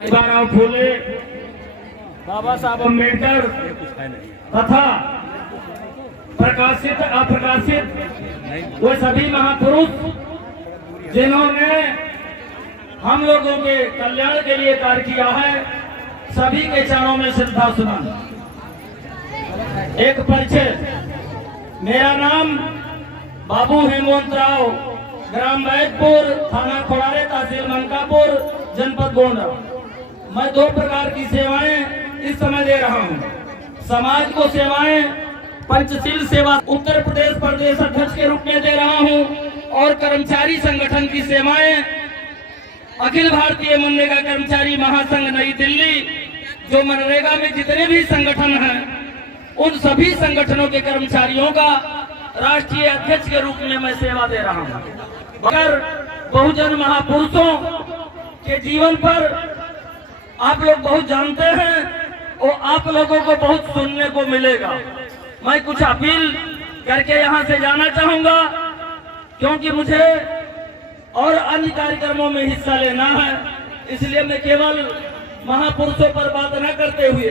राव फूले, बाबा साहब अम्बेडकर तथा प्रकाशित अप्रकाशित वो सभी महापुरुष जिन्होंने हम लोगों के कल्याण के लिए कार्य किया है, सभी के चरणों में श्रद्धा सुमन। एक परिचय, मेरा नाम बाबू हेमंत राव, ग्राम वैदपुर, थाना खोड़ारे, तहसील मनकापुर, जनपद गोंडा। मैं दो प्रकार की सेवाएं इस समय दे रहा हूं। समाज को सेवाएं पंचशील सेवा उत्तर प्रदेश प्रदेश अध्यक्ष के रूप में दे रहा हूं और कर्मचारी संगठन की सेवाएं अखिल भारतीय मनरेगा कर्मचारी महासंघ नई दिल्ली, जो मनरेगा में जितने भी संगठन हैं उन सभी संगठनों के कर्मचारियों का राष्ट्रीय अध्यक्ष के रूप में मैं सेवा दे रहा हूं। मगर बहुजन महापुरुषों के जीवन पर आप लोग बहुत जानते हैं और आप लोगों को बहुत सुनने को मिलेगा। मैं कुछ अपील करके यहाँ से जाना चाहूंगा, क्योंकि मुझे और अन्य कार्यक्रमों में हिस्सा लेना है। इसलिए मैं केवल महापुरुषों पर बात न करते हुए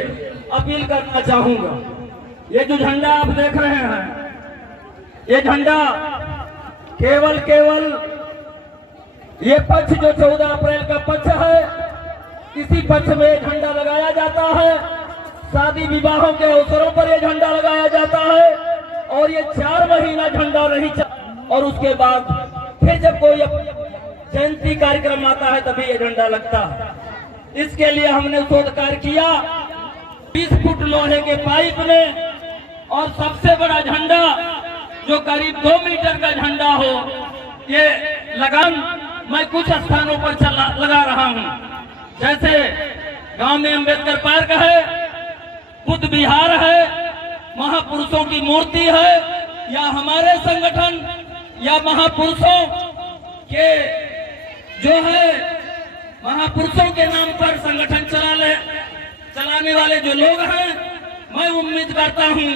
अपील करना चाहूंगा। ये जो झंडा आप देख रहे हैं, ये झंडा केवल ये पक्ष जो 14 अप्रैल का पक्ष है, इसी पक्ष में झंडा लगाया जाता है। शादी विवाहों के अवसरों पर ये झंडा लगाया जाता है और ये 4 महीना झंडा नहीं चलता और उसके बाद फिर जब कोई जयंती कार्यक्रम आता है तभी ये झंडा लगता है। इसके लिए हमने शोध कार्य किया। 20 फुट लोहे के पाइप में और सबसे बड़ा झंडा जो करीब 2 मीटर का झंडा हो, ये लगान मैं कुछ स्थानों पर लगा रहा हूँ। जैसे गांव में अंबेडकर पार्क है, बुद्ध विहार है, महापुरुषों की मूर्ति है, या हमारे संगठन या महापुरुषों के जो है महापुरुषों के नाम पर संगठन चलाने वाले जो लोग हैं, मैं उम्मीद करता हूं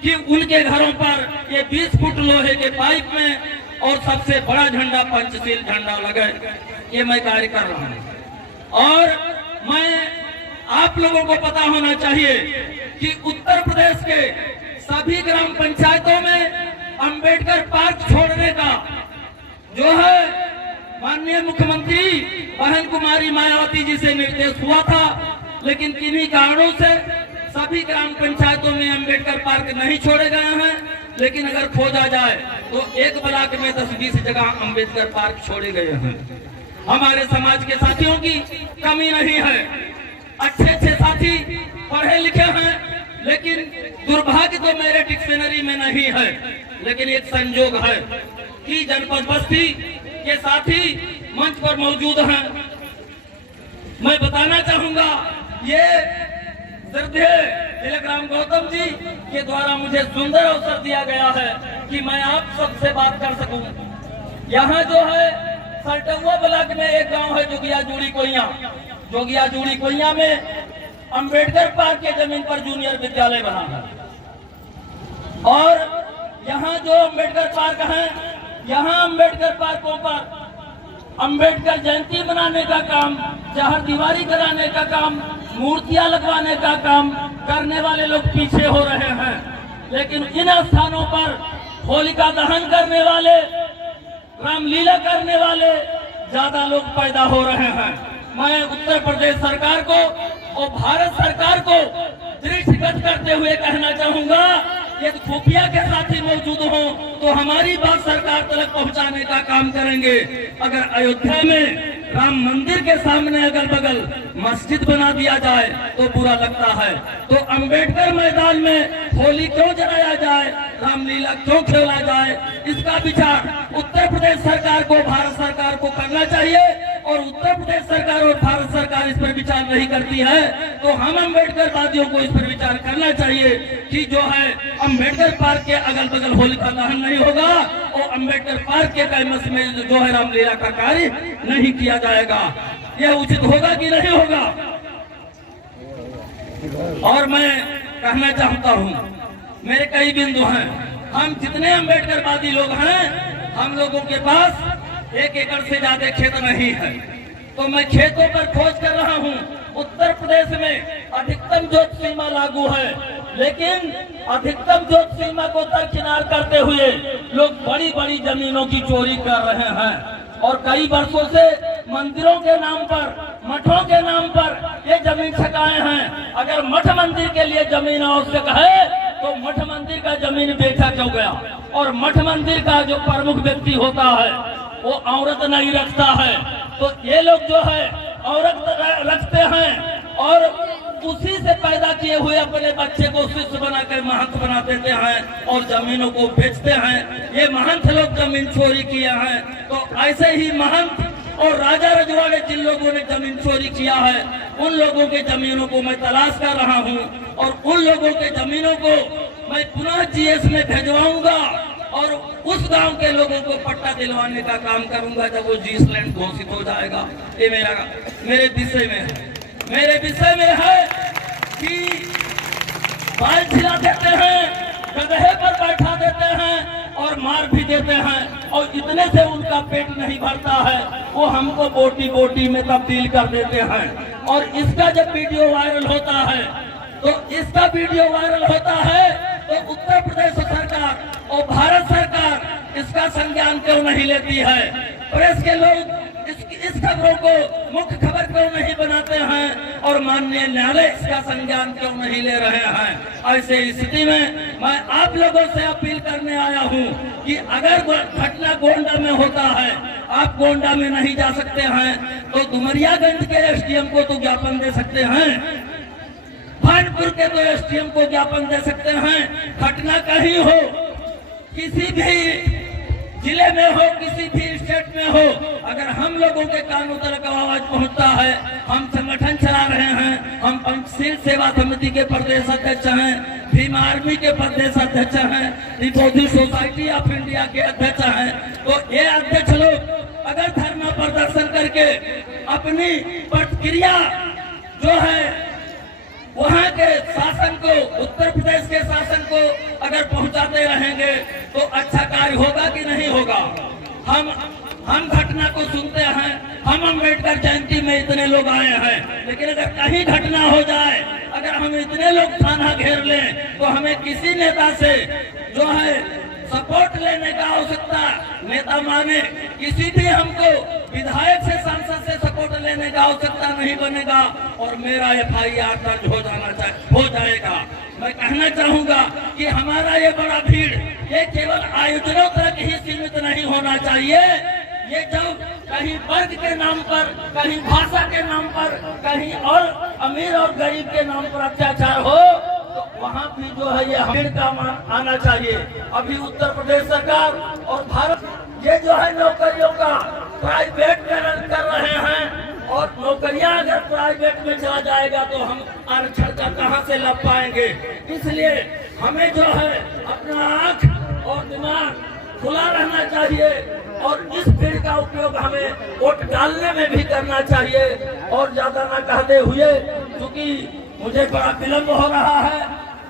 कि उनके घरों पर ये 20 फुट लोहे के पाइप में और सबसे बड़ा झंडा पंचशील झंडा लगे। ये मैं कार्य कर रहा हूं और मैं आप लोगों को पता होना चाहिए कि उत्तर प्रदेश के सभी ग्राम पंचायतों में अंबेडकर पार्क छोड़ने का जो है माननीय मुख्यमंत्री बहन कुमारी मायावती जी से निर्देश हुआ था, लेकिन किन्हीं कारणों से सभी ग्राम पंचायतों में अंबेडकर पार्क नहीं छोड़े गए हैं। लेकिन अगर खोजा जाए तो एक ब्लॉक में 10-20 जगह अंबेडकर पार्क छोड़े गए हैं। हमारे समाज के साथियों की कमी नहीं है, अच्छे साथी पढ़े लिखे हैं, लेकिन दुर्भाग्य तो मेरे डिक्शनरी में नहीं है। लेकिन एक संजोग है कि जनपद बस्ती के साथी मंच पर मौजूद हैं। मैं बताना चाहूंगा, ये श्रद्धेय तिलकराम गौतम जी के द्वारा मुझे सुंदर अवसर दिया गया है कि मैं आप सबसे बात कर सकूं। यहाँ जो है सरटुआ ब्लॉक में एक गांव है जोगिया जुड़ी कोइया में अंबेडकर पार्क के जमीन पर जूनियर विद्यालय बना है। और यहाँ जो अंबेडकर पार्क है, यहाँ अंबेडकर पार्कों पर अंबेडकर जयंती मनाने का काम, चार दीवारी कराने का काम, मूर्तियां लगवाने का काम करने वाले लोग पीछे हो रहे हैं। लेकिन इन स्थानों पर होलिका दहन करने वाले, रामलीला करने वाले ज्यादा लोग पैदा हो रहे हैं। मैं उत्तर प्रदेश सरकार को और भारत सरकार को दृष्टिगत करते हुए कहना चाहूंगा, यदि खुफिया के साथी मौजूद हो तो हमारी बात सरकार तक पहुंचाने का काम करेंगे। अगर अयोध्या में राम मंदिर के सामने अगल बगल मस्जिद बना दिया जाए तो बुरा लगता है, तो अंबेडकर मैदान में होली क्यों जलाया जाए, रामलीला क्यों खेला जाए, इसका विचार उत्तर प्रदेश सरकार को, भारत सरकार को करना चाहिए। और उत्तर प्रदेश सरकार और भारत सरकार इस पर विचार नहीं करती है तो हम अंबेडकर वादियों को इस पर विचार करना चाहिए कि जो है अंबेडकर पार्क के अगल बगल होलिका दहन नहीं होगा और अंबेडकर पार्क के कैंपस में जो है रामलीला का कार्य नहीं किया जाएगा। यह उचित होगा कि नहीं होगा? और मैं कहना चाहता हूं, मेरे कई बिंदु हैं। हम जितने अंबेडकरवादी लोग हैं, हम लोगों के पास 1 एकड़ से ज्यादा खेत नहीं है, तो मैं खेतों पर खोज कर रहा हूं प्रदेश में अधिकतम जोत सीमा लागू है, लेकिन अधिकतम जोत सीमा को दरकिनार करते हुए लोग बड़ी बड़ी जमीनों की चोरी कर रहे हैं और कई वर्षों से मंदिरों के नाम पर, मठों के नाम पर ये जमीन छकाए हैं। अगर मठ मंदिर के लिए जमीन आवश्यक है तो मठ मंदिर का जमीन बेचा क्यों गया? और मठ मंदिर का जो प्रमुख व्यक्ति होता है वो औरत नहीं रखता है, तो ये लोग जो है औरत रखते हैं और उसी से पैदा किए हुए अपने बच्चे को शिष्य बनाकर महंत बना देते हैं और जमीनों को बेचते हैं। ये महंत लोग जमीन चोरी किए हैं। तो ऐसे ही महंत और राजा रजवाड़े जिन लोगों ने जमीन चोरी किया है उन लोगों के जमीनों को मैं तलाश कर रहा हूं और उन लोगों के जमीनों को मैं पुनः जीएस में भिजवाऊंगा और उस गांव के लोगों को पट्टा दिलवाने का काम करूंगा जब वो जीएस लैंड घोषित हो जाएगा। ये मेरे विषय में है कि बाल छिला देते हैं, गधे पर बैठा देते हैं और मार भी देते हैं और इतने से उनका पेट नहीं भरता है, वो हमको बोटी बोटी में तब्दील कर देते हैं। और इसका जब वीडियो वायरल होता है तो उत्तर प्रदेश सरकार और भारत सरकार इसका संज्ञान क्यों नहीं लेती है? प्रेस के लोग इस खबरों को मुख्य खबर क्यों नहीं बनाते हैं और माननीय न्यायालय इसका संज्ञान क्यों नहीं ले रहे हैं? ऐसे स्थिति में मैं आप लोगों से अपील करने आया हूं कि अगर घटना गोंडा में होता है, आप गोंडा में नहीं जा सकते हैं तो डुमरियागंज के एसडीएम को तो ज्ञापन दे सकते हैं, भानपुर के तो एसडीएम को ज्ञापन दे सकते हैं। घटना कहीं हो, किसी भी जिले में हो, किसी भी स्टेट में हो, अगर हम लोगों के कानों तक आवाज पहुंचता है, हम संगठन चला रहे हैं, हम पंचशील सेवा समिति के प्रदेश अध्यक्ष हैं, भीम आर्मी के प्रदेश अध्यक्ष हैं, रिपोर्टिंग सोसाइटी ऑफ इंडिया के अध्यक्ष हैं, तो ये अध्यक्ष लोग अगर धरना प्रदर्शन करके अपनी प्रतिक्रिया जो है वहाँ के शासन को, उत्तर प्रदेश के शासन को अगर पहुंचाते रहेंगे तो अच्छा कार्य होगा कि नहीं होगा? हम घटना को सुनते हैं, हम अम्बेडकर जयंती में इतने लोग आए हैं, लेकिन अगर कहीं घटना हो जाए, अगर हम इतने लोग थाना घेर लें तो हमें किसी नेता से जो है सपोर्ट लेने का आवश्यकता, नेता माने किसी भी हमको विधायक से, सांसद से सपोर्ट लेने का आवश्यकता नहीं बनेगा और मेरा FIR दर्ज हो जाएगा। मैं कहना चाहूंगा कि हमारा ये बड़ा भीड़ ये केवल आयोजनों तक ही सीमित नहीं होना चाहिए। ये जब कहीं वर्ग के नाम पर, कहीं भाषा के नाम पर, कहीं और अमीर और गरीब के नाम पर अत्याचार हो तो वहाँ भी जो है ये भीड़ का आना चाहिए। अभी उत्तर प्रदेश सरकार और भारत ये जो है नौकरियों का प्राइवेटकरण कर रहे हैं और नौकरियां अगर प्राइवेट में चला जाएगा तो हम आरक्षण का कहां से लाभ पाएंगे? इसलिए हमें जो है अपना आंख और दिमाग खुला रहना चाहिए और इस भीड़ का उपयोग हमें वोट डालने में भी करना चाहिए। और ज्यादा न कहते हुए, क्योंकि मुझे बड़ा विलम्ब हो रहा है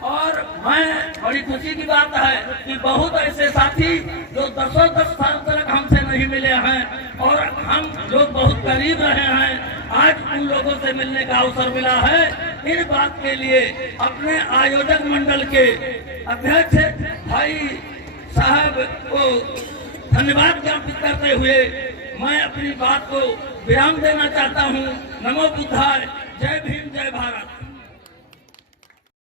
और मैं बड़ी खुशी की बात है कि बहुत ऐसे साथी जो दसों साल तक हमसे नहीं मिले हैं और हम लोग बहुत करीब रहे हैं, आज उन लोगों से मिलने का अवसर मिला है। इन बात के लिए अपने आयोजक मंडल के अध्यक्ष भाई साहब को धन्यवाद ज्ञापित करते हुए मैं अपनी बात को विराम देना चाहता हूँ। नमो बुद्धाय, जय